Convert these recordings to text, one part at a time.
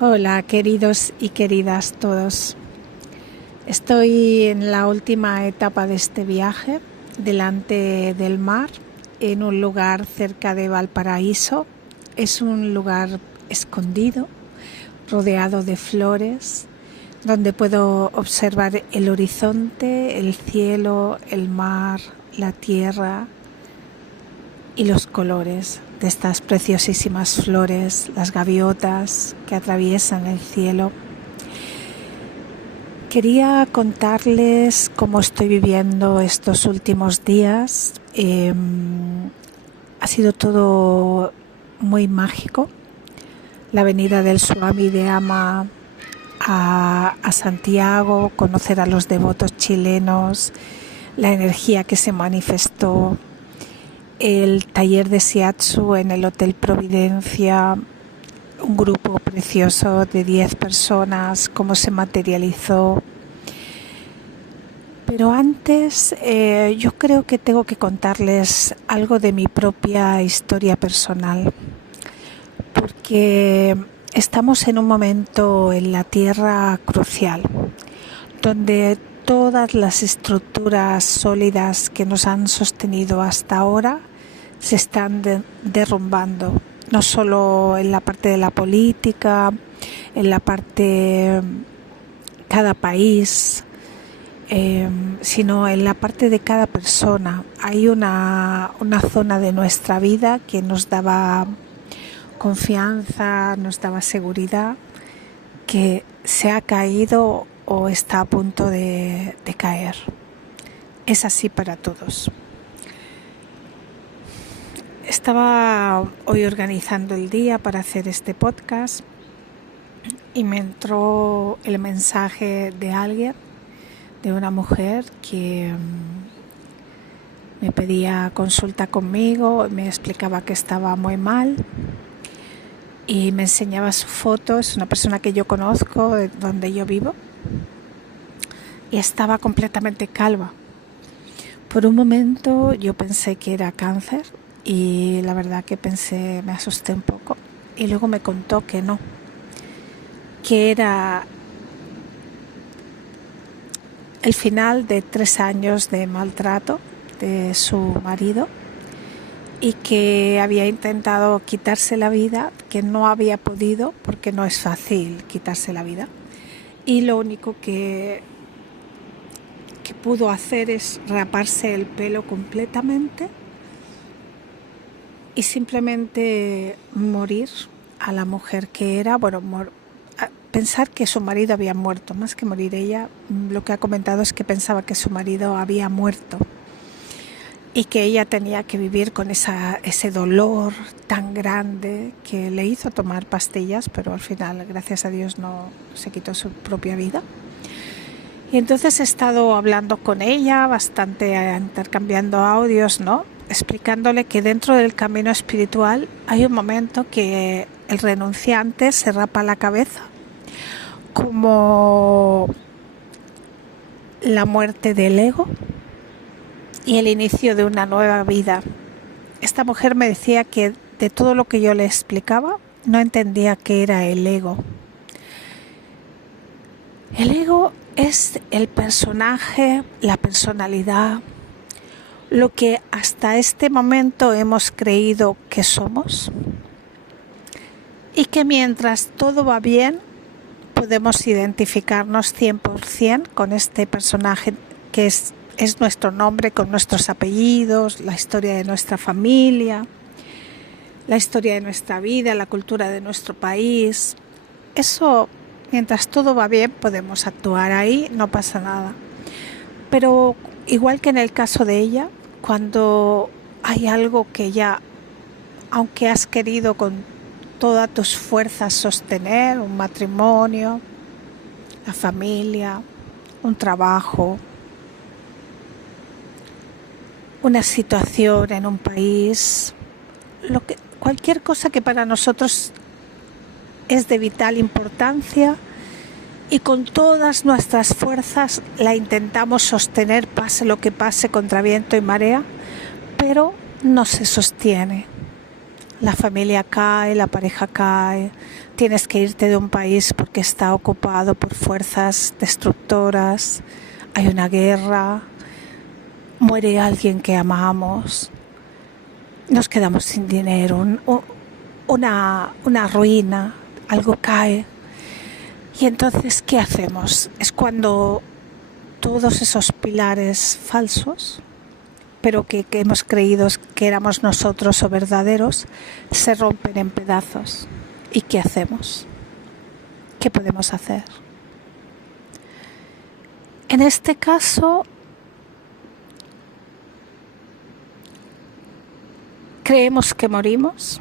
Hola, queridos y queridas todos. Estoy en la última etapa de este viaje, delante del mar, en un lugar cerca de Valparaíso. Es un lugar escondido, rodeado de flores, donde puedo observar el horizonte, el cielo, el mar, la tierra y los colores de estas preciosísimas flores, las gaviotas que atraviesan el cielo. Quería contarles cómo estoy viviendo estos últimos días. Ha sido todo muy mágico. La venida del Swami de Ama a Santiago, conocer a los devotos chilenos, la energía que se manifestó, el taller de Shiatsu en el Hotel Providencia, un grupo precioso de 10 personas, cómo se materializó. Pero antes yo creo que tengo que contarles algo de mi propia historia personal, porque estamos en un momento en la Tierra crucial, donde todas las estructuras sólidas que nos han sostenido hasta ahora se están derrumbando, no solo en la parte de la política, en la parte cada país, sino en la parte de cada persona. Hay una zona de nuestra vida que nos daba confianza, nos daba seguridad, que se ha caído o está a punto de caer. Es así para todos. Estaba hoy organizando el día para hacer este podcast y me entró el mensaje de alguien, de una mujer que me pedía consulta conmigo, me explicaba que estaba muy mal y me enseñaba su foto. Es una persona que yo conozco, de donde yo vivo, y estaba completamente calva. Por un momento yo pensé que era cáncer y la verdad que me asusté un poco, y luego me contó que no, que era el final de 3 años de maltrato de su marido y que había intentado quitarse la vida, que no había podido porque no es fácil quitarse la vida, y lo único que pudo hacer es raparse el pelo completamente y simplemente morir a la mujer que era, pensar que su marido había muerto. Más que morir ella, lo que ha comentado es que pensaba que su marido había muerto y que ella tenía que vivir con ese dolor tan grande que le hizo tomar pastillas, pero al final, gracias a Dios, no se quitó su propia vida. Y entonces he estado hablando con ella bastante, intercambiando audios, ¿no? Explicándole que dentro del camino espiritual hay un momento que el renunciante se rapa la cabeza, como la muerte del ego y el inicio de una nueva vida. Esta mujer me decía que de todo lo que yo le explicaba no entendía qué era el ego. El ego es el personaje, la personalidad, lo que hasta este momento hemos creído que somos, y que mientras todo va bien podemos identificarnos 100% con este personaje que es nuestro nombre, con nuestros apellidos, la historia de nuestra familia, la historia de nuestra vida, la cultura de nuestro país. Eso, mientras todo va bien, podemos actuar ahí, no pasa nada. Pero igual que en el caso de ella, cuando hay algo que ya, aunque has querido con todas tus fuerzas sostener, un matrimonio, la familia, un trabajo, una situación en un país, cualquier cosa que para nosotros es de vital importancia, y con todas nuestras fuerzas la intentamos sostener, pase lo que pase, contra viento y marea, pero no se sostiene. La familia cae, la pareja cae, tienes que irte de un país porque está ocupado por fuerzas destructoras, hay una guerra, muere alguien que amamos, nos quedamos sin dinero, una ruina, algo cae. Y entonces, ¿qué hacemos? Es cuando todos esos pilares falsos, pero que hemos creído que éramos nosotros o verdaderos, se rompen en pedazos. ¿Y qué hacemos? ¿Qué podemos hacer? En este caso, creemos que morimos,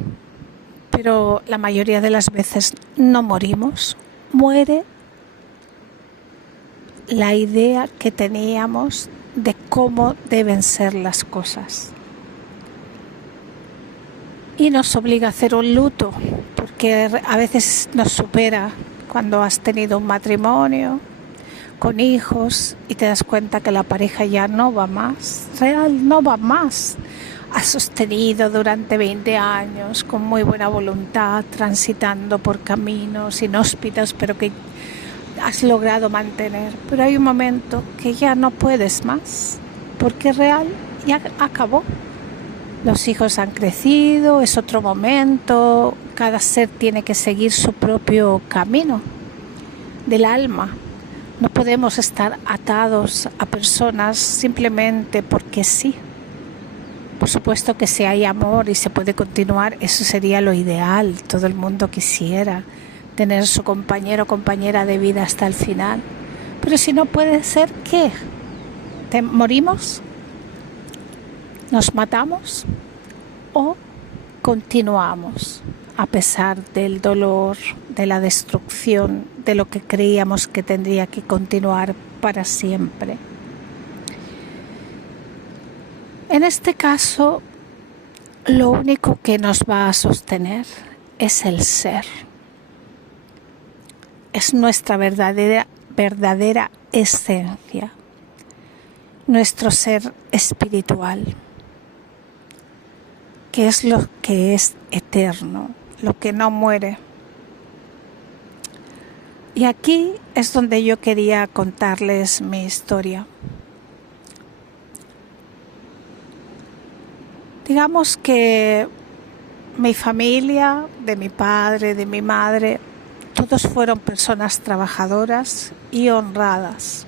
pero la mayoría de las veces no morimos. Muere la idea que teníamos de cómo deben ser las cosas. Y nos obliga a hacer un luto, porque a veces nos supera cuando has tenido un matrimonio con hijos y te das cuenta que la pareja ya no va más, no va más. Has sostenido durante 20 años con muy buena voluntad, transitando por caminos inhóspitos, pero que has logrado mantener. Pero hay un momento que ya no puedes más, porque ya acabó. Los hijos han crecido, es otro momento, cada ser tiene que seguir su propio camino del alma. No podemos estar atados a personas simplemente porque sí. Por supuesto que si hay amor y se puede continuar, eso sería lo ideal. Todo el mundo quisiera tener su compañero o compañera de vida hasta el final. Pero si no puede ser, ¿qué? ¿Morimos? ¿Nos matamos? ¿O continuamos a pesar del dolor, de la destrucción, de lo que creíamos que tendría que continuar para siempre? En este caso, lo único que nos va a sostener es el ser. Es nuestra verdadera esencia, nuestro ser espiritual, que es lo que es eterno, lo que no muere. Y aquí es donde yo quería contarles mi historia. Digamos que mi familia, de mi padre, de mi madre, todos fueron personas trabajadoras y honradas.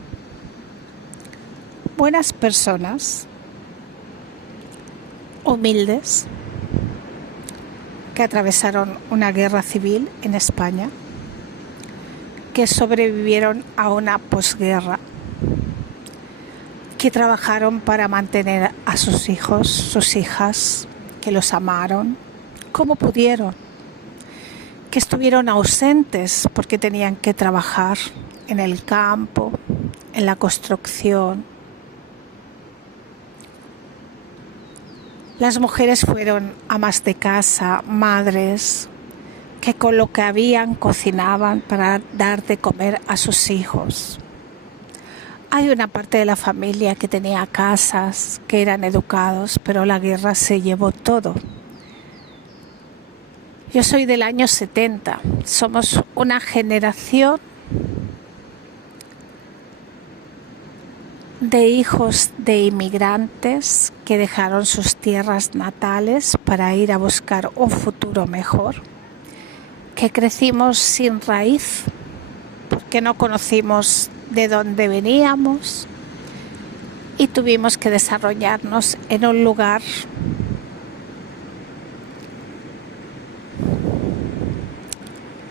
Buenas personas, humildes, que atravesaron una guerra civil en España, que sobrevivieron a una posguerra, que trabajaron para mantener a sus hijos, sus hijas, que los amaron como pudieron, que estuvieron ausentes porque tenían que trabajar en el campo, en la construcción. Las mujeres fueron amas de casa, madres, que con lo que habían cocinaban para dar de comer a sus hijos. Hay una parte de la familia que tenía casas, que eran educados, pero la guerra se llevó todo. Yo soy del año 70. Somos una generación de hijos de inmigrantes que dejaron sus tierras natales para ir a buscar un futuro mejor, que crecimos sin raíz porque no conocimos de dónde veníamos y tuvimos que desarrollarnos en un lugar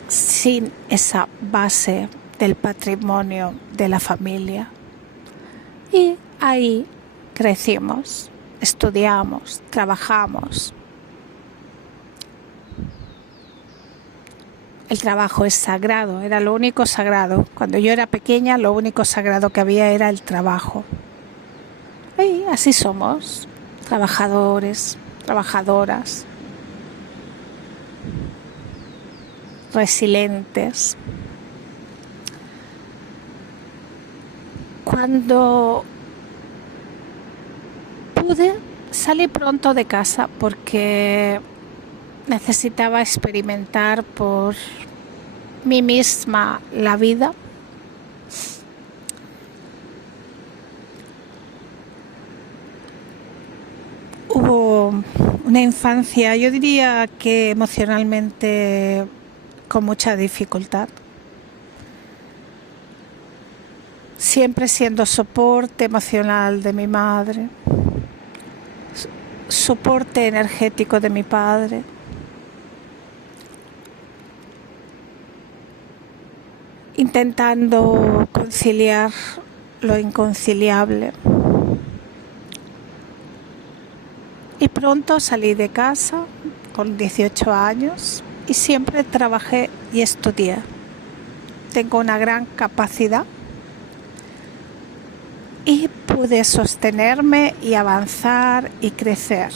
sin esa base del patrimonio de la familia. Y ahí crecimos, estudiamos, trabajamos. El trabajo es sagrado, era lo único sagrado. Cuando yo era pequeña, lo único sagrado que había era el trabajo. Y así somos, trabajadores, trabajadoras, resilientes. Cuando pude, salí pronto de casa porque necesitaba experimentar por mí misma la vida. Hubo una infancia, yo diría que emocionalmente con mucha dificultad. Siempre siendo soporte emocional de mi madre, soporte energético de mi padre. Intentando conciliar lo inconciliable. Y pronto salí de casa con 18 años y siempre trabajé y estudié. Tengo una gran capacidad y pude sostenerme y avanzar y crecer.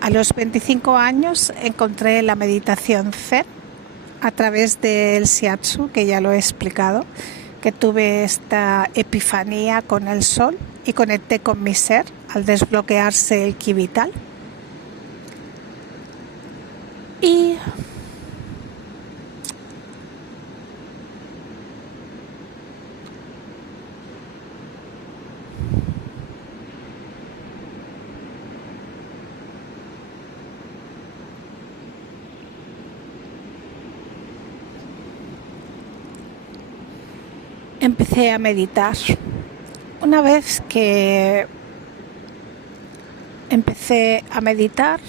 A los 25 años encontré la meditación Zen a través del Shiatsu, que ya lo he explicado, que tuve esta epifanía con el sol y conecté con mi ser al desbloquearse el ki vital. Y empecé a meditar. Una vez que empecé a meditar,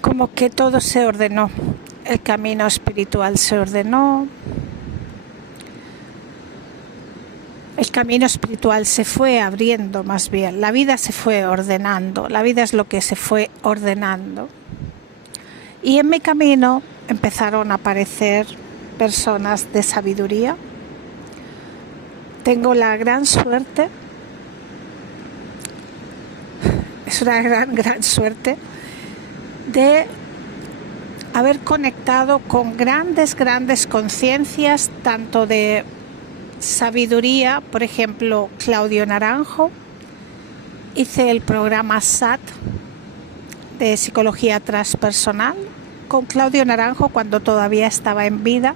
como que todo se ordenó. El camino espiritual se ordenó. El camino espiritual se fue abriendo, más bien. La vida se fue ordenando. La vida es lo que se fue ordenando. Y en mi camino empezaron a aparecer personas de sabiduría. Tengo la gran suerte, es una gran suerte, de haber conectado con grandes conciencias, tanto de sabiduría, por ejemplo, Claudio Naranjo. Hice el programa SAT de psicología transpersonal con Claudio Naranjo cuando todavía estaba en vida.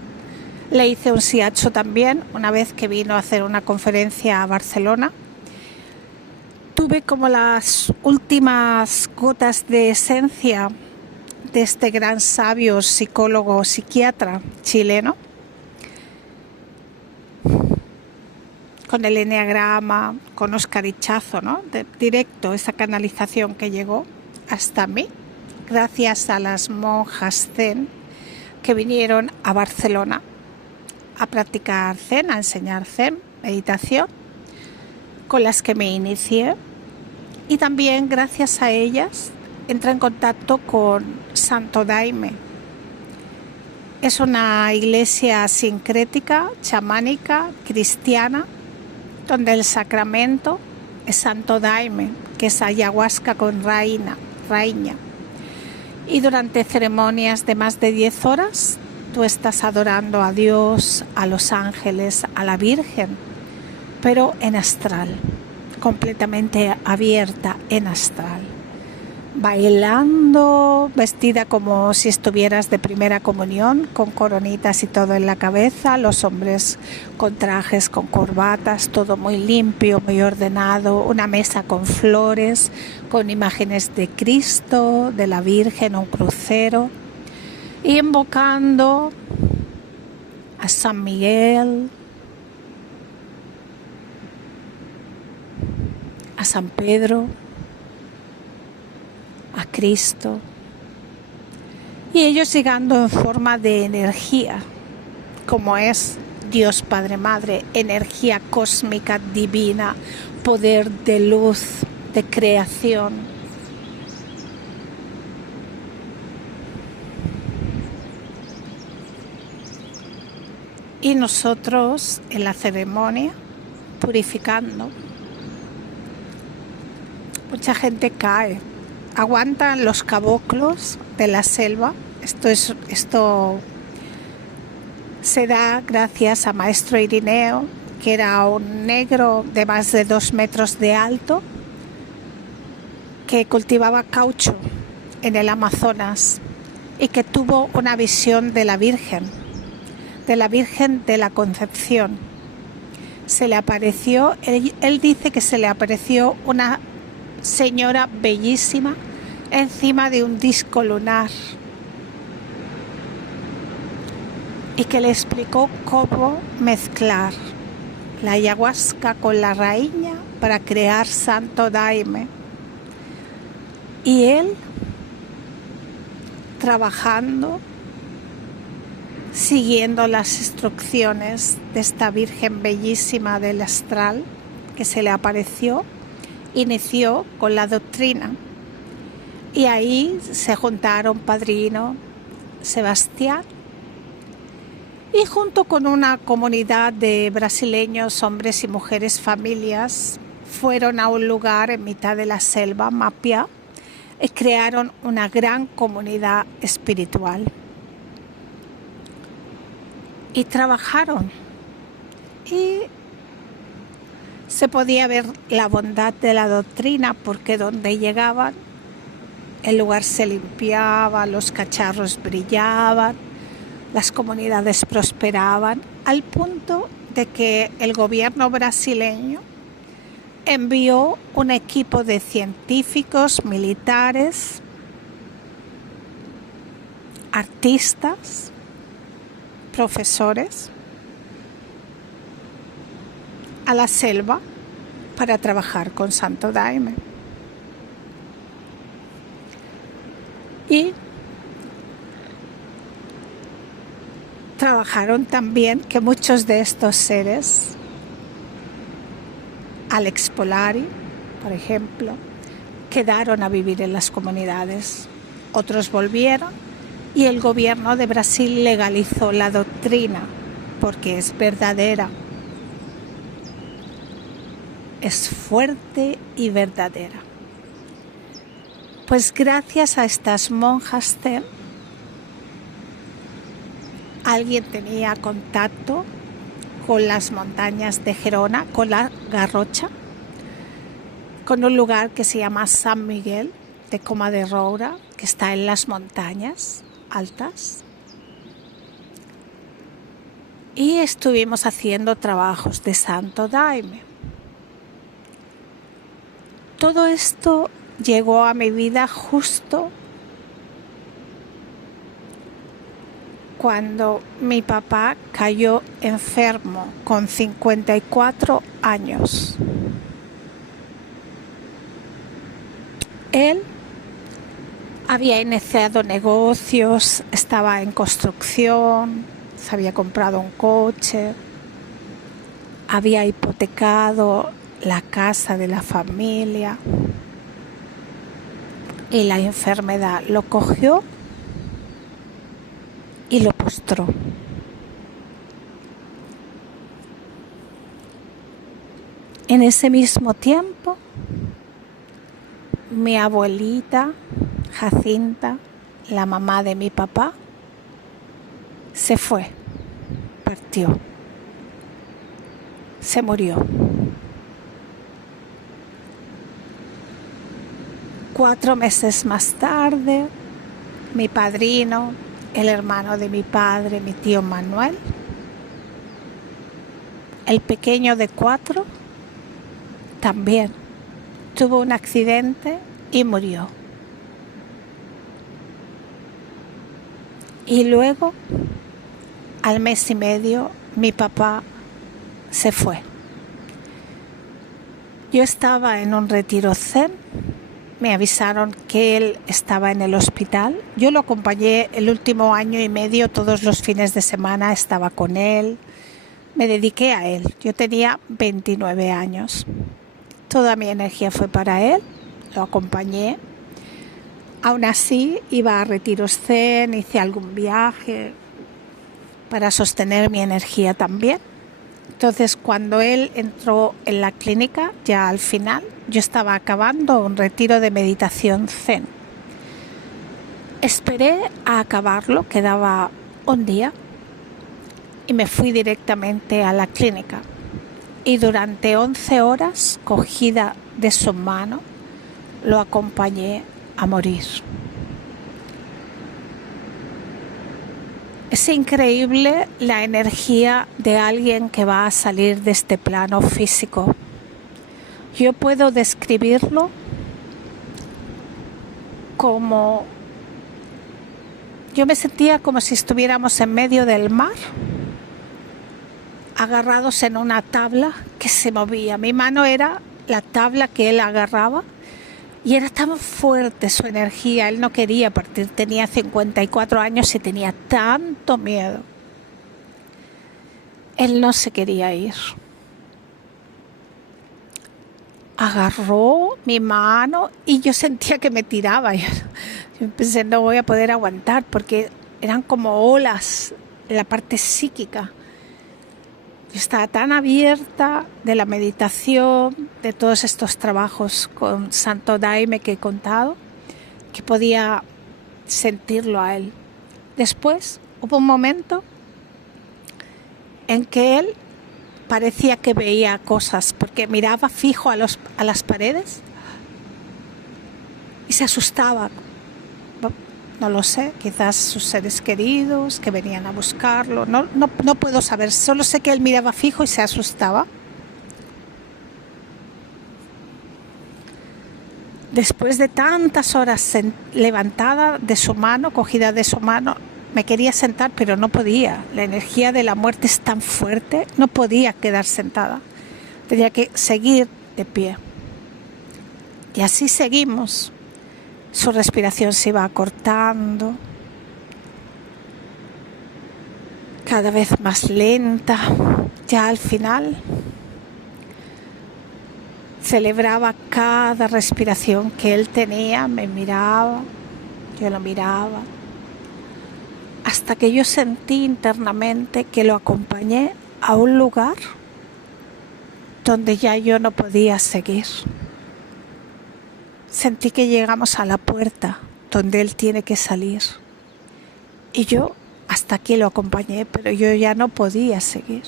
Le hice un shiatsu también una vez que vino a hacer una conferencia a Barcelona. Tuve como las últimas gotas de esencia de este gran sabio psicólogo, psiquiatra chileno, con el eneagrama, con Oscar Ichazo, ¿no? Directo, esa canalización que llegó hasta mí, gracias a las monjas Zen que vinieron a Barcelona a practicar Zen, a enseñar Zen, meditación, con las que me inicié. Y también gracias a ellas entré en contacto con Santo Daime. Es una iglesia sincrética, chamánica, cristiana, donde el sacramento es Santo Daime, que es ayahuasca con raíña. Y durante ceremonias de más de 10 horas, tú estás adorando a Dios, a los ángeles, a la Virgen, pero en astral, completamente abierta en astral, bailando, vestida como si estuvieras de primera comunión, con coronitas y todo en la cabeza, los hombres con trajes, con corbatas, todo muy limpio, muy ordenado, una mesa con flores, con imágenes de Cristo, de la Virgen, un crucero, y invocando a San Miguel, a San Pedro, a Cristo, y ellos llegando en forma de energía, como es Dios Padre Madre, energía cósmica divina, poder de luz, de creación. Y nosotros en la ceremonia purificando. Mucha gente cae, aguantan los caboclos de la selva. Esto se da gracias a Maestro Irineo, que era un negro de más de 2 metros de alto, que cultivaba caucho en el Amazonas y que tuvo una visión de la Virgen de la Concepción. Se le apareció, él dice que se le apareció una señora bellísima encima de un disco lunar y que le explicó cómo mezclar la ayahuasca con la raíña para crear Santo Daime. Y él, trabajando, siguiendo las instrucciones de esta Virgen bellísima del astral que se le apareció, inició con la doctrina. Y ahí se juntaron Padrino, Sebastián, y junto con una comunidad de brasileños, hombres y mujeres, familias, fueron a un lugar en mitad de la selva, Mapia, y crearon una gran comunidad espiritual. Y trabajaron. Y se podía ver la bondad de la doctrina, porque donde llegaban, el lugar se limpiaba, los cacharros brillaban, las comunidades prosperaban, al punto de que el gobierno brasileño envió un equipo de científicos, militares, artistas, profesores a la selva para trabajar con Santo Daime. Y trabajaron también que muchos de estos seres, Alex Polari, por ejemplo, quedaron a vivir en las comunidades. Otros volvieron y el gobierno de Brasil legalizó la doctrina porque es verdadera. Es fuerte y verdadera. Pues gracias a estas monjas Zen, alguien tenía contacto con las montañas de Gerona, con la Garrocha, con un lugar que se llama San Miguel de Coma de Roura, que está en las montañas altas. Y estuvimos haciendo trabajos de Santo Daime. Todo esto llegó a mi vida justo cuando mi papá cayó enfermo con 54 años. Él había iniciado negocios, estaba en construcción, se había comprado un coche, había hipotecado la casa de la familia y la enfermedad lo cogió y lo postró. En ese mismo tiempo, mi abuelita Jacinta, la mamá de mi papá, se fue, partió, se murió. 4 meses más tarde, mi padrino, el hermano de mi padre, mi tío Manuel, el pequeño de 4, también tuvo un accidente y murió. Y luego, al mes y medio, mi papá se fue. Yo estaba en un retiro zen. Me avisaron que él estaba en el hospital. Yo lo acompañé el último año y medio, todos los fines de semana estaba con él. Me dediqué a él. Yo tenía 29 años. Toda mi energía fue para él. Lo acompañé. Aún así, iba a retiros zen, hice algún viaje para sostener mi energía también. Entonces, cuando él entró en la clínica, ya al final, yo estaba acabando un retiro de meditación zen. Esperé a acabarlo, quedaba un día, y me fui directamente a la clínica. Y durante 11 horas, cogida de su mano, lo acompañé a morir. Es increíble la energía de alguien que va a salir de este plano físico. Yo puedo describirlo como... Yo me sentía como si estuviéramos en medio del mar, agarrados en una tabla que se movía. Mi mano era la tabla que él agarraba y era tan fuerte su energía. Él no quería partir, tenía 54 años y tenía tanto miedo. Él no se quería ir. Agarró mi mano y yo sentía que me tiraba. Yo pensé, no voy a poder aguantar porque eran como olas en la parte psíquica. Yo estaba tan abierta de la meditación, de todos estos trabajos con Santo Daime que he contado, que podía sentirlo a él. Después hubo un momento en que él parecía que veía cosas, porque miraba fijo a las paredes y se asustaba. No lo sé, quizás sus seres queridos que venían a buscarlo, no puedo saber, solo sé que él miraba fijo y se asustaba. Después de tantas horas levantada de su mano, cogida de su mano, me quería sentar, pero no podía. La energía de la muerte es tan fuerte, no podía quedar sentada. Tenía que seguir de pie. Y así seguimos. Su respiración se iba acortando, cada vez más lenta. Ya al final celebraba cada respiración que él tenía, me miraba, yo lo miraba, hasta que yo sentí internamente que lo acompañé a un lugar donde ya yo no podía seguir. Sentí que llegamos a la puerta donde él tiene que salir. Y yo hasta aquí lo acompañé, pero yo ya no podía seguir.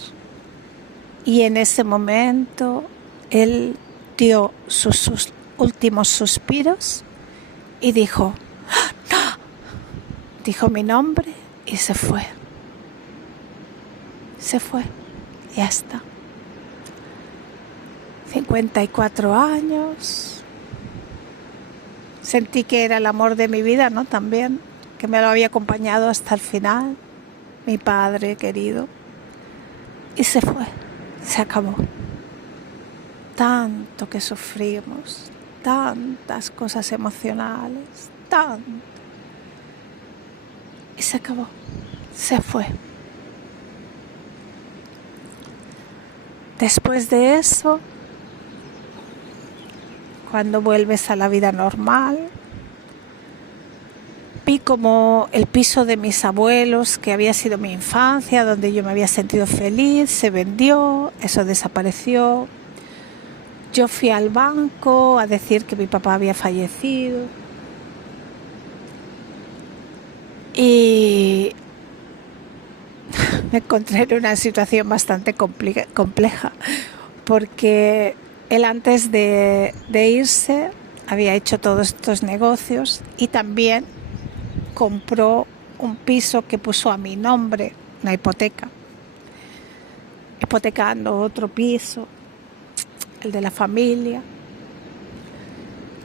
Y en ese momento él dio sus últimos suspiros y dijo, ¡no! Dijo mi nombre y se fue. Se fue. Ya está. 54 años. Sentí que era el amor de mi vida, ¿no? También, que me lo había acompañado hasta el final, mi padre querido. Y se fue, se acabó. Tanto que sufrimos, tantas cosas emocionales, tanto. Y se acabó, se fue. Después de eso, cuando vuelves a la vida normal, vi como el piso de mis abuelos, que había sido mi infancia, donde yo me había sentido feliz, se vendió, eso desapareció. Yo fui al banco a decir que mi papá había fallecido. Y me encontré en una situación bastante compleja, porque él antes de irse había hecho todos estos negocios y también compró un piso que puso a mi nombre, una hipoteca, hipotecando otro piso, el de la familia,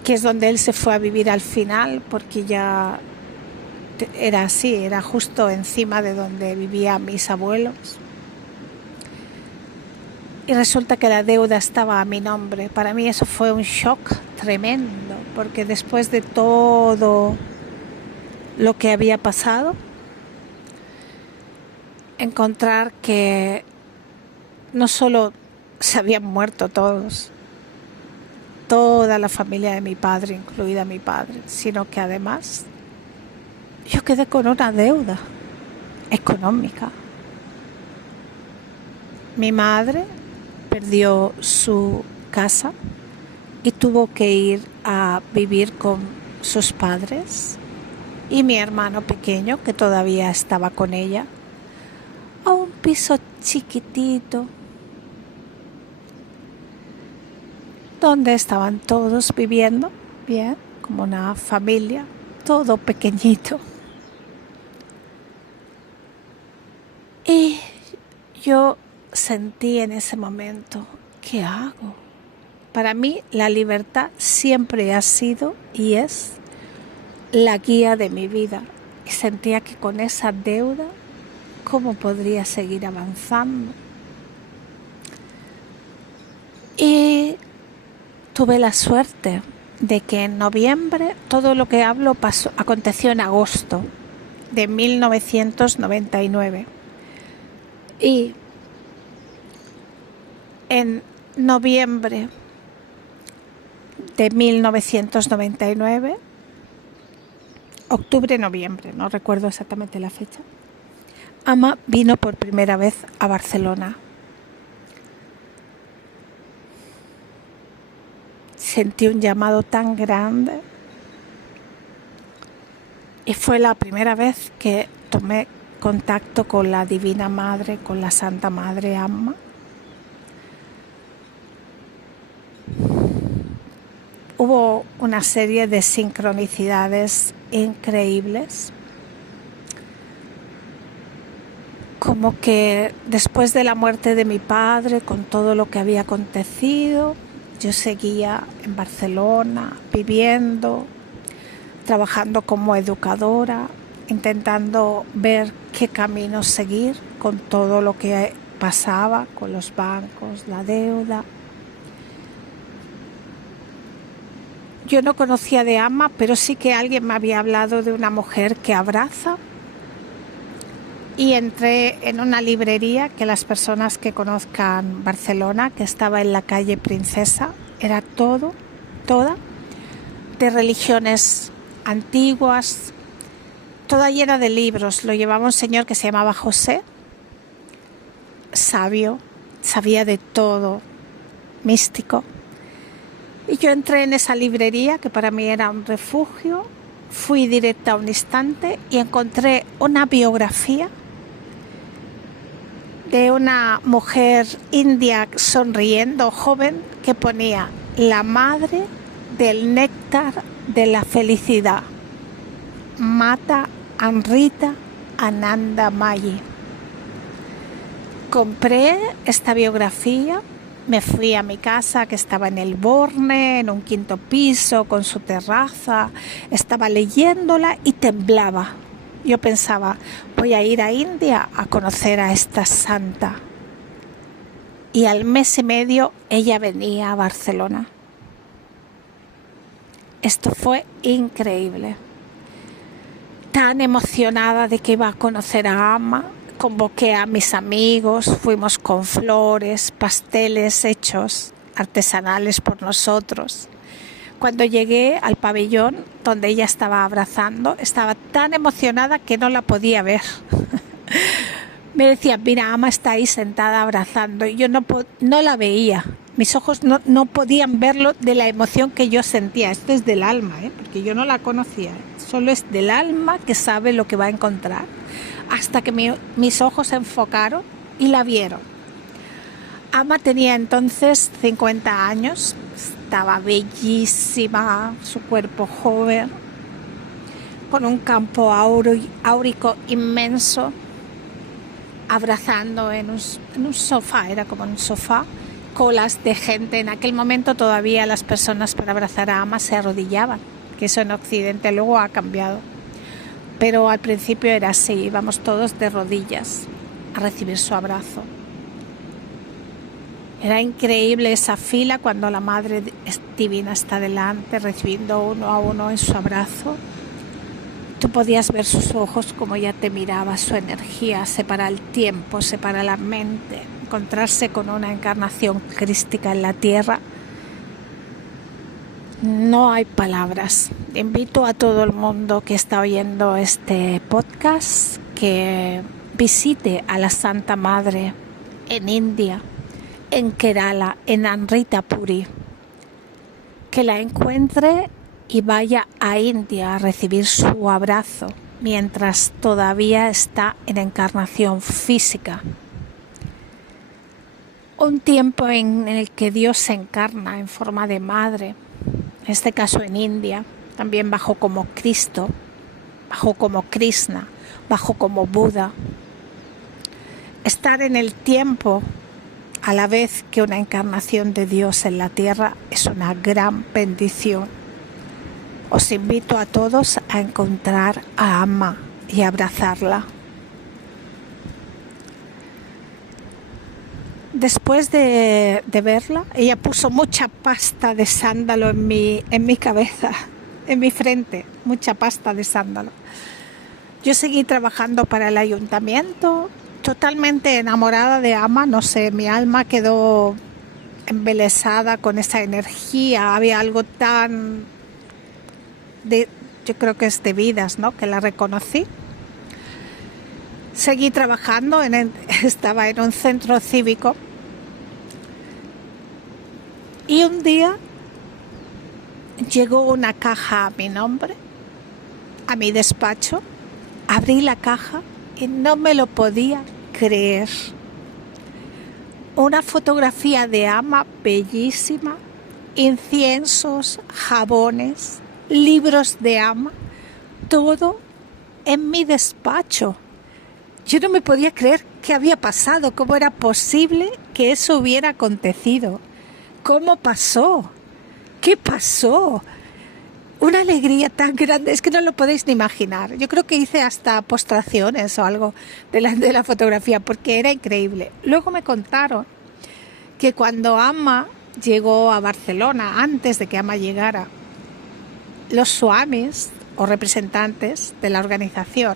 que es donde él se fue a vivir al final, porque ya era así, era justo encima de donde vivían mis abuelos. Y resulta que la deuda estaba a mi nombre. Para mí eso fue un shock tremendo, porque después de todo lo que había pasado, encontrar que no solo se habían muerto todos, toda la familia de mi padre, incluida mi padre, sino que además yo quedé con una deuda económica. Mi madre perdió su casa y tuvo que ir a vivir con sus padres y mi hermano pequeño, que todavía estaba con ella, a un piso chiquitito donde estaban todos viviendo bien, como una familia, todo pequeñito. Y yo sentí en ese momento, ¿qué hago? Para mí la libertad siempre ha sido y es la guía de mi vida. Y sentía que con esa deuda, ¿cómo podría seguir avanzando? Y tuve la suerte de que en noviembre, todo lo que hablo aconteció en agosto de 1999. Y en noviembre de 1999, octubre-noviembre, no recuerdo exactamente la fecha, Ama vino por primera vez a Barcelona. Sentí un llamado tan grande y fue la primera vez que tomé contacto con la Divina Madre, con la Santa Madre Amma. Hubo una serie de sincronicidades increíbles, como que después de la muerte de mi padre, con todo lo que había acontecido, yo seguía en Barcelona, viviendo, trabajando como educadora, intentando ver qué camino seguir con todo lo que pasaba, con los bancos, la deuda. Yo no conocía de Amma, pero sí que alguien me había hablado de una mujer que abraza. Y entré en una librería que las personas que conozcan Barcelona, que estaba en la calle Princesa, era toda de religiones antiguas, toda llena de libros. Lo llevaba un señor que se llamaba José, sabio, sabía de todo, místico. Y yo entré en esa librería, que para mí era un refugio, fui directa a un instante y encontré una biografía de una mujer india sonriendo, joven, que ponía la madre del néctar de la felicidad, Mata Amrita Ananda Mayi. Compré esta biografía, me fui a mi casa que estaba en el Borne, en un 5º piso, con su terraza, estaba leyéndola y temblaba. Yo pensaba, voy a ir a India a conocer a esta santa. Y al mes y medio ella venía a Barcelona. Esto fue increíble. Tan emocionada de que iba a conocer a Amma, convoqué a mis amigos, fuimos con flores, pasteles hechos artesanales por nosotros. Cuando llegué al pabellón donde ella estaba abrazando, estaba tan emocionada que no la podía ver. Me decía, mira, Amma está ahí sentada abrazando, y yo no la veía. Mis ojos no podían verlo de la emoción que yo sentía. Esto es del alma, porque yo no la conocía. Solo es del alma que sabe lo que va a encontrar. Hasta que mis ojos se enfocaron y la vieron. Amma tenía entonces 50 años, estaba bellísima, su cuerpo joven, con un campo áurico inmenso, abrazando en un sofá, era como un sofá, colas de gente. En aquel momento todavía las personas para abrazar a Amma se arrodillaban, que eso en Occidente luego ha cambiado. Pero al principio era así, íbamos todos de rodillas a recibir su abrazo. Era increíble esa fila cuando la Madre Divina está delante, recibiendo uno a uno en su abrazo. Tú podías ver sus ojos como ella te miraba, su energía, separa el tiempo, separa la mente, encontrarse con una encarnación crística en la tierra. No hay palabras. Invito a todo el mundo que está oyendo este podcast que visite a la Santa Madre en India, en Kerala, en Amrita Puri, que la encuentre y vaya a India a recibir su abrazo mientras todavía está en encarnación física. Un tiempo en el que Dios se encarna en forma de madre, en este caso en India, también bajó como Cristo, bajó como Krishna, bajó como Buda. Estar en el tiempo a la vez que una encarnación de Dios en la tierra es una gran bendición. Os invito a todos a encontrar a Amma y abrazarla. Después de verla, ella puso mucha pasta de sándalo en mi cabeza, en mi frente, mucha pasta de sándalo. Yo seguí trabajando para el ayuntamiento, totalmente enamorada de Amma, no sé, mi alma quedó embelesada con esa energía, había algo tan yo creo que es de vidas, ¿no?, que la reconocí. Seguí trabajando, estaba en un centro cívico y un día llegó una caja a mi nombre, a mi despacho. Abrí la caja y no me lo podía creer. Una fotografía de Amma bellísima, inciensos, jabones, libros de Amma, todo en mi despacho. Yo no me podía creer qué había pasado, cómo era posible que eso hubiera acontecido. ¿Cómo pasó? ¿Qué pasó? Una alegría tan grande, es que no lo podéis ni imaginar. Yo creo que hice hasta postraciones o algo delante de la fotografía porque era increíble. Luego me contaron que cuando Amma llegó a Barcelona, antes de que Amma llegara, los swamis o representantes de la organización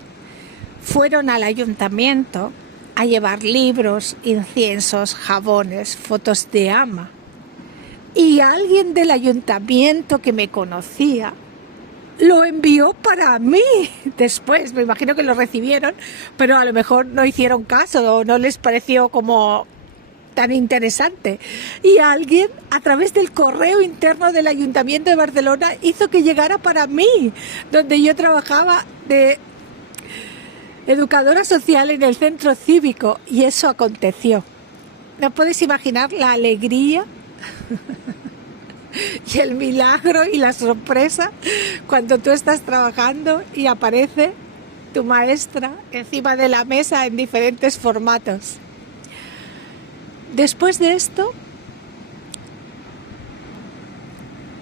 fueron al ayuntamiento a llevar libros, inciensos, jabones, fotos de Amma. Y alguien del ayuntamiento que me conocía lo envió para mí. Después, me imagino que lo recibieron, pero a lo mejor no hicieron caso o no les pareció como tan interesante. Y alguien, a través del correo interno del Ayuntamiento de Barcelona, hizo que llegara para mí, donde yo trabajaba de educadora social en el centro cívico, y eso aconteció. No puedes imaginar la alegría y el milagro y la sorpresa cuando tú estás trabajando y aparece tu maestra encima de la mesa en diferentes formatos. Después de esto,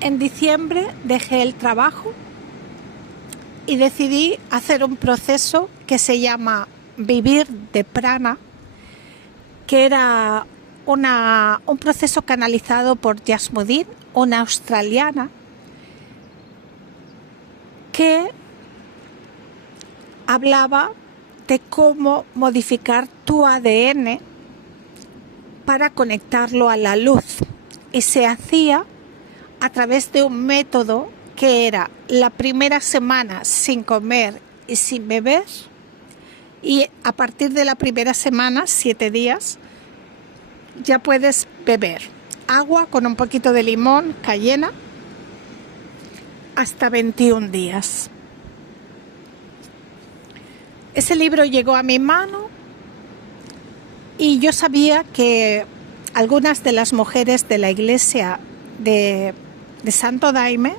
en diciembre dejé el trabajo y decidí hacer un proceso que se llama Vivir de Prana, que era un proceso canalizado por Jasmudin, una australiana, que hablaba de cómo modificar tu ADN para conectarlo a la luz. Y se hacía a través de un método que era la primera semana sin comer y sin beber, y a partir de la primera semana, 7 días, ya puedes beber agua con un poquito de limón, cayena, hasta 21 días. Ese libro llegó a mi mano y yo sabía que algunas de las mujeres de la iglesia de Santo Daime,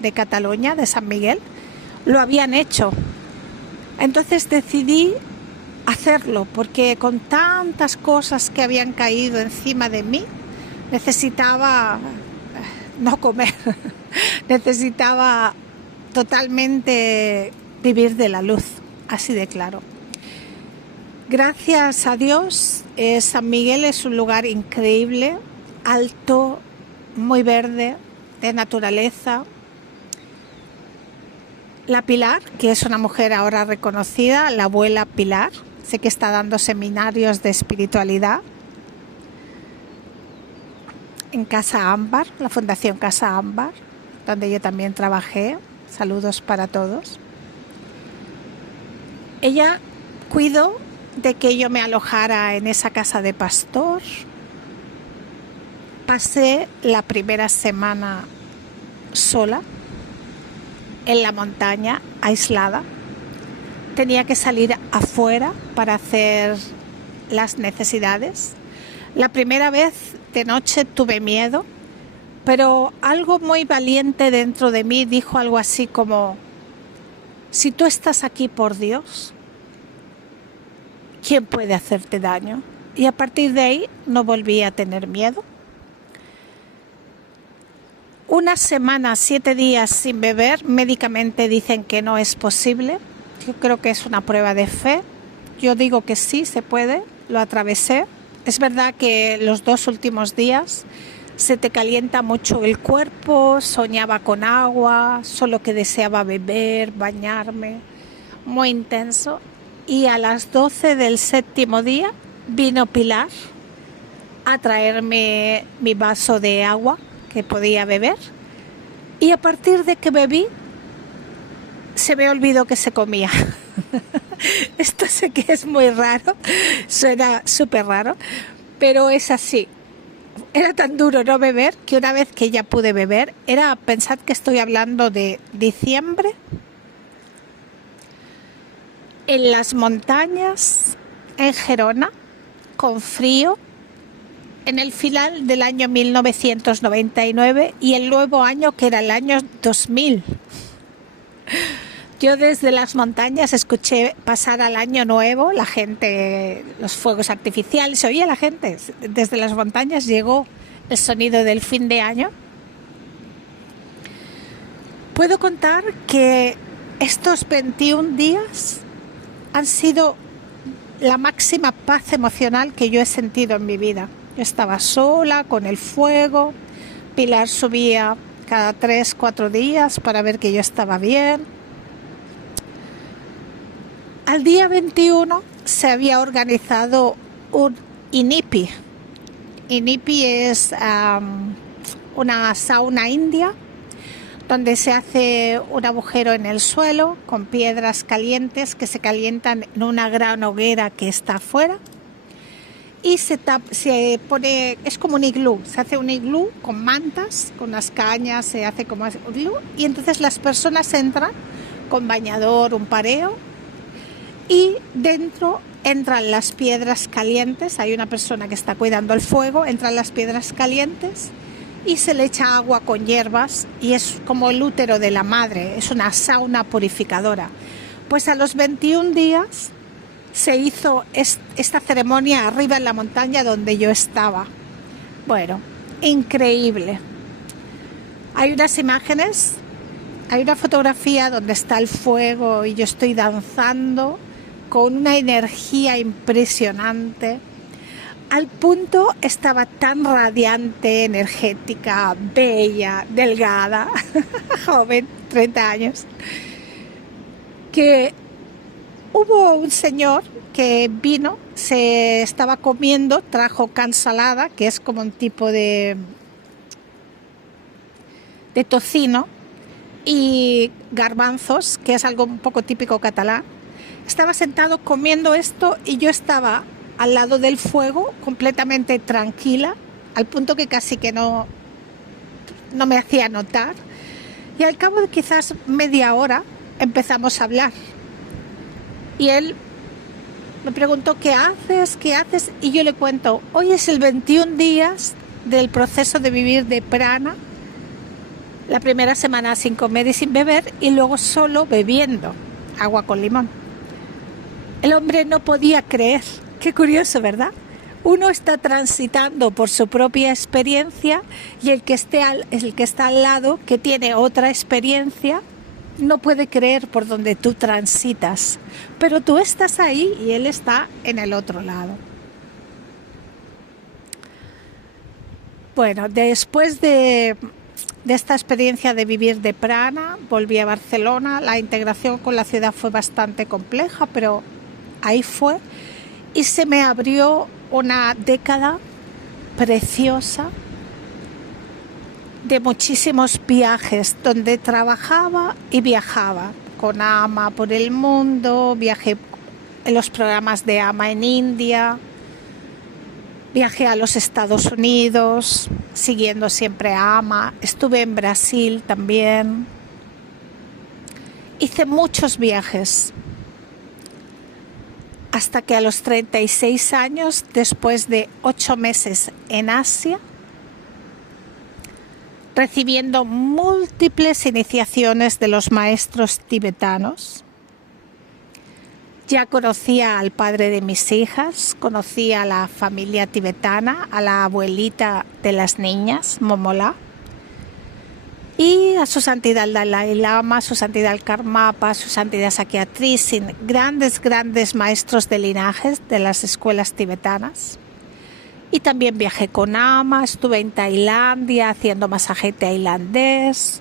de Cataluña, de San Miguel, lo habían hecho. Entonces decidí hacerlo porque con tantas cosas que habían caído encima de mí, necesitaba no comer, necesitaba totalmente vivir de la luz, así de claro. Gracias a Dios, San Miguel es un lugar increíble, alto, muy verde, de naturaleza. La Pilar, que es una mujer ahora reconocida, la abuela Pilar, sé que está dando seminarios de espiritualidad en Casa Ámbar, la Fundación Casa Ámbar, donde yo también trabajé. Saludos para todos. Ella cuidó de que yo me alojara en esa casa de pastor. Pasé la primera semana sola, en la montaña, aislada. Tenía que salir afuera para hacer las necesidades. La primera vez de noche tuve miedo Pero algo muy valiente dentro de mí dijo algo así como, si tú estás aquí por Dios, ¿quién puede hacerte daño? Y a partir de ahí no volví a tener miedo. Una semana, 7 días sin beber, médicamente dicen que no es posible. Yo creo que es una prueba de fe. Yo digo que sí, se puede, lo atravesé. Es verdad que los 2 últimos días se te calienta mucho el cuerpo, soñaba con agua, solo que deseaba beber, bañarme, muy intenso. Y a las 12 del 7.º día vino Pilar a traerme mi vaso de agua que podía beber. Y a partir de que bebí, se me olvidó que se comía. Esto sé que es muy raro, suena súper raro, pero es así. Era tan duro no beber que una vez que ya pude beber, pensad que estoy hablando de diciembre, en las montañas, en Gerona, con frío, en el final del año 1999 y el nuevo año que era el año 2000. Yo desde las montañas escuché pasar al año nuevo, la gente, los fuegos artificiales, se oía la gente. Desde las montañas llegó el sonido del fin de año. Puedo contar que estos 21 días han sido la máxima paz emocional que yo he sentido en mi vida. Yo estaba sola con el fuego, Pilar subía cada 3-4 días para ver que yo estaba bien. Al día 21 se había organizado un INIPI. INIPI es una sauna india donde se hace un agujero en el suelo con piedras calientes que se calientan en una gran hoguera que está afuera y se pone, es como un iglú, se hace un iglú con mantas, con unas cañas, se hace como un iglú y entonces las personas entran con bañador, un pareo. Y dentro entran las piedras calientes, hay una persona que está cuidando el fuego, entran las piedras calientes y se le echa agua con hierbas y es como el útero de la madre, es una sauna purificadora. Pues a los 21 días se hizo esta ceremonia arriba en la montaña donde yo estaba. Bueno, increíble. Hay unas imágenes, hay una fotografía donde está el fuego y yo estoy danzando con una energía impresionante. Al punto estaba tan radiante, energética, bella, delgada, joven, 30 años, que hubo un señor que vino, se estaba comiendo, trajo cansalada, que es como un tipo de tocino, y garbanzos, que es algo un poco típico catalán. Estaba sentado comiendo esto y yo estaba al lado del fuego completamente tranquila, al punto que casi que no me hacía notar. Y al cabo de quizás media hora empezamos a hablar. Y él me preguntó, ¿qué haces? ¿Qué haces? Y yo le cuento, hoy es el 21 días del proceso de vivir de prana. La primera semana sin comer y sin beber y luego solo bebiendo agua con limón. El hombre no podía creer. Qué curioso, ¿verdad? Uno está transitando por su propia experiencia y el que está al lado, que tiene otra experiencia, no puede creer por donde tú transitas. Pero tú estás ahí y él está en el otro lado. Bueno, después de esta experiencia de vivir de prana, volví a Barcelona. La integración con la ciudad fue bastante compleja, pero ahí fue. Y se me abrió una década preciosa de muchísimos viajes, donde trabajaba y viajaba con AMA por el mundo, viajé en los programas de AMA en India, viajé a los Estados Unidos, siguiendo siempre a AMA, estuve en Brasil también, hice muchos viajes, hasta que a los 36 años, después de 8 meses en Asia, recibiendo múltiples iniciaciones de los maestros tibetanos. Ya conocía al padre de mis hijas, conocía a la familia tibetana, a la abuelita de las niñas, Momola, y a su santidad el Dalai Lama, a su santidad el Karmapa, a su santidad Sakya Trizin, grandes maestros de linajes de las escuelas tibetanas. Y también viajé con Ama, estuve en Tailandia haciendo masaje tailandés.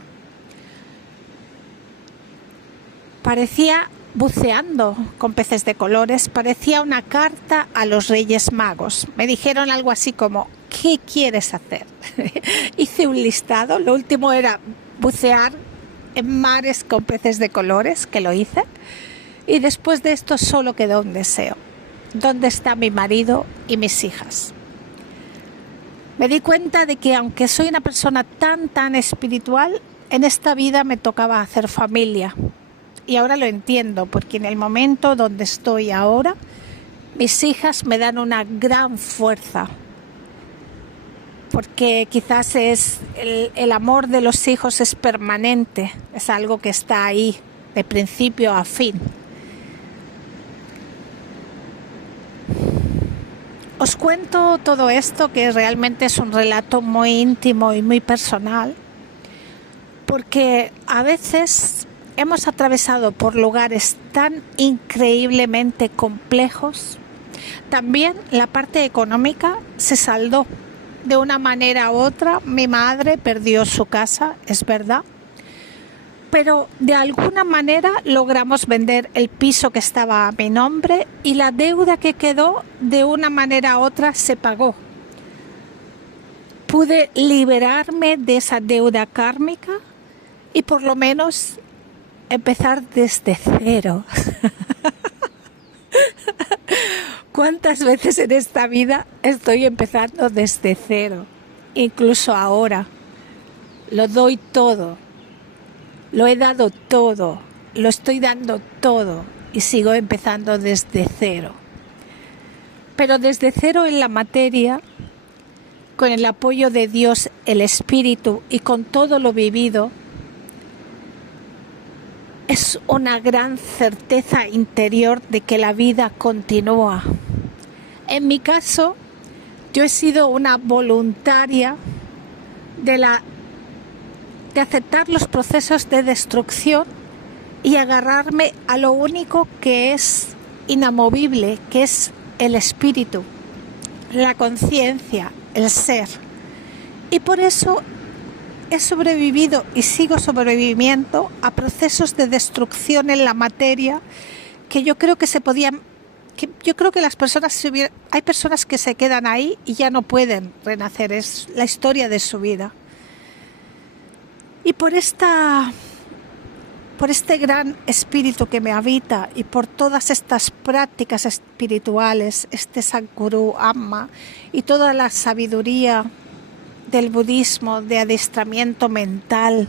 Parecía, buceando con peces de colores, parecía una carta a los Reyes Magos. Me dijeron algo así como: ¿qué quieres hacer? Hice un listado, lo último era bucear en mares con peces de colores, que lo hice, y después de esto solo quedó un deseo: ¿dónde está mi marido y mis hijas? Me di cuenta de que aunque soy una persona tan espiritual, en esta vida me tocaba hacer familia. Y ahora lo entiendo, porque en el momento donde estoy ahora, mis hijas me dan una gran fuerza. Porque quizás el amor de los hijos es permanente, es algo que está ahí, de principio a fin. Os cuento todo esto, que realmente es un relato muy íntimo y muy personal, porque a veces hemos atravesado por lugares tan increíblemente complejos. También la parte económica se saldó de una manera u otra. Mi madre perdió su casa, es verdad, pero de alguna manera logramos vender el piso que estaba a mi nombre y la deuda que quedó de una manera u otra se pagó. Pude liberarme de esa deuda kármica y por lo menos empezar desde cero. ¿Cuántas veces en esta vida estoy empezando desde cero? Incluso ahora. Lo doy todo. Lo he dado todo. Lo estoy dando todo. Y sigo empezando desde cero. Pero desde cero en la materia, con el apoyo de Dios, el Espíritu y con todo lo vivido, es una gran certeza interior de que la vida continúa. En mi caso, yo he sido una voluntaria de aceptar los procesos de destrucción y agarrarme a lo único que es inamovible, que es el espíritu, la conciencia, el ser. Y por eso he sobrevivido y sigo sobreviviendo a procesos de destrucción en la materia que yo creo que yo creo que las personas, hay personas que se quedan ahí y ya no pueden renacer, es la historia de su vida. Y por este gran espíritu que me habita y por todas estas prácticas espirituales, este Sadhguru, Amma y toda la sabiduría del budismo, de adiestramiento mental,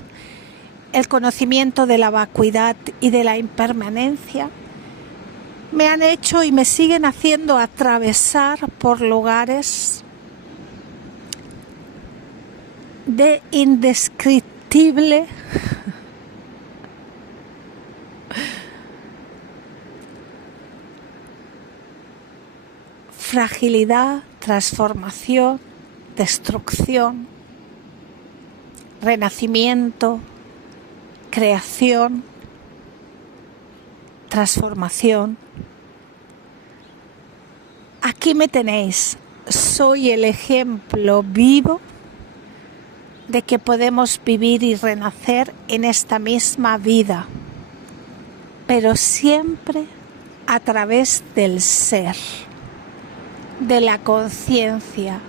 el conocimiento de la vacuidad y de la impermanencia, me han hecho y me siguen haciendo atravesar por lugares de indescriptible fragilidad, transformación, destrucción, renacimiento, creación, transformación. Aquí me tenéis, soy el ejemplo vivo de que podemos vivir y renacer en esta misma vida, pero siempre a través del ser, de la conciencia.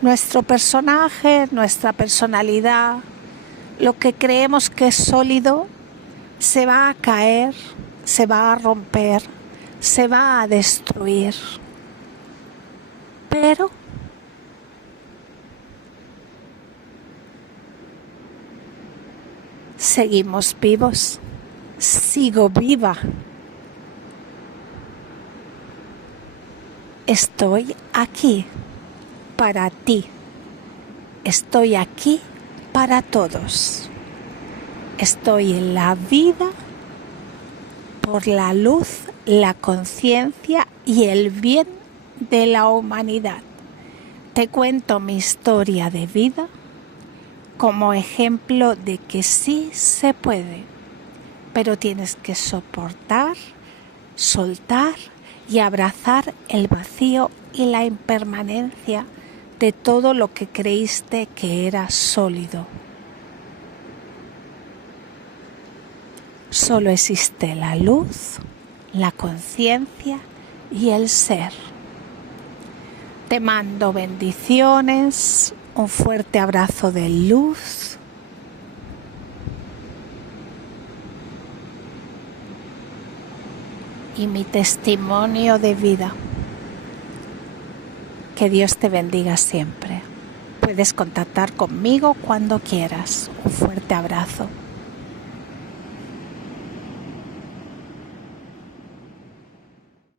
Nuestro personaje, nuestra personalidad, lo que creemos que es sólido, se va a caer, se va a romper, se va a destruir. Pero seguimos vivos, sigo viva. Estoy aquí para ti. Estoy aquí para todos. Estoy en la vida por la luz, la conciencia y el bien de la humanidad. Te cuento mi historia de vida como ejemplo de que sí se puede, pero tienes que soportar, soltar y abrazar el vacío y la impermanencia de todo lo que creíste que era sólido. Solo existe la luz, la conciencia y el ser. Te mando bendiciones, un fuerte abrazo de luz. Y mi testimonio de vida. Que Dios te bendiga siempre. Puedes contactar conmigo cuando quieras. Un fuerte abrazo.